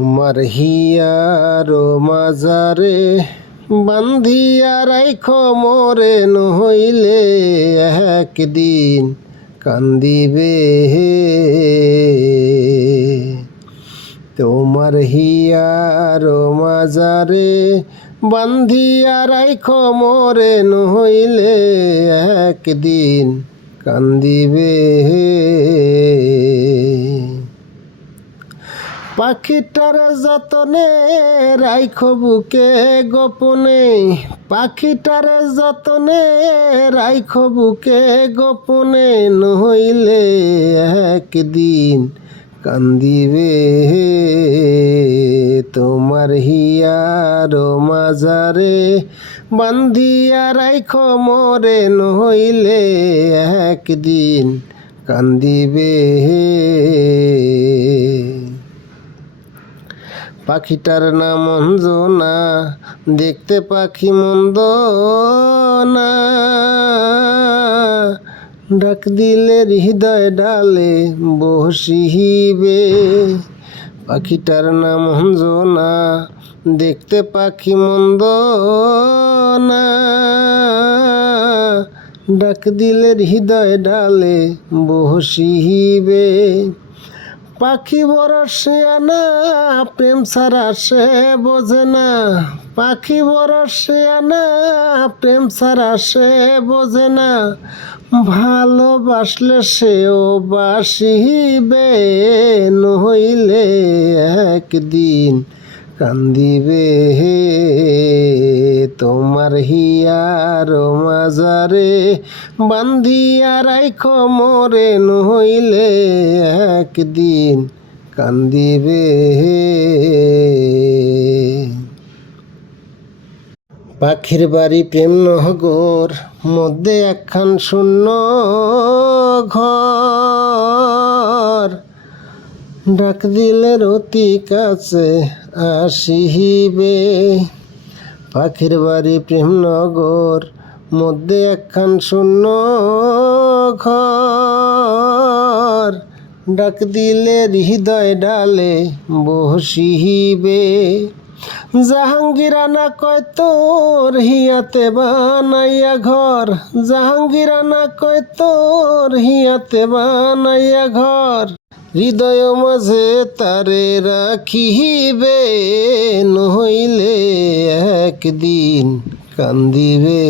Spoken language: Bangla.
তোমার হিয়ার মাজারে বান্ধিয়া রাইখো মোরে, নইলে একদিন কান্দিবে। তোমার হিয়ার মাজারে বান্ধিয়া রাইখো মোরে, নইলে একদিন কান্দিবে। পাখিটার যতনে রাইখো বুকে গোপনে, পাখিটার যতনে রাইখো বুকে গোপনে, নইলে একদিন কান্দিবে। তোমার হিয়ার মাজারে বান্ধিয়া রাইখো মোরে, নইলে একদিন কান্দিবে। পাখিটার নাম অঞ্জনা, দেখতে পাখি মন্দ না, ডাক দিলে হৃদয় ডালে বসিবে। পাখিটার নাম অঞ্জনা, দেখতে পাখি মন্দ না, ডাক দিলে হৃদয় ডালে বসিবে। পাখি বড় শিয়ানা, প্রেম ছাড়া সে বোঝে না, পাখি বড় শিয়ানা, প্রেম ছাড়া সে বোঝে না, ভালোবাসলে সেও বাসিবে, নইলে একদিন কান্দিবে। তোমার হিয়ার মাজারে বান্ধিয়া রাইখো মোরে, নইলে একদিন কান্দিবে। পাখির বাড়ি প্রেম নহগর, মধ্যে একখান শূন্য ঘর, ডাক দিলে অতি কাছে আসিবে। পাখির বাড়ি প্রেমনগর, মধ্যে একখান শূন্য ঘর, ডাক দিলে হৃদয় ডালে বসিবে। জাহাঙ্গীরানা কয় তোর হিয়াতে বানাইয়া ঘর, জাহাঙ্গীরানা কয় তোর হিয়াতে বানাইয়া ঘর, হৃদয় মাঝে তারে রাখিবে, নইলে একদিন কান্দিবে।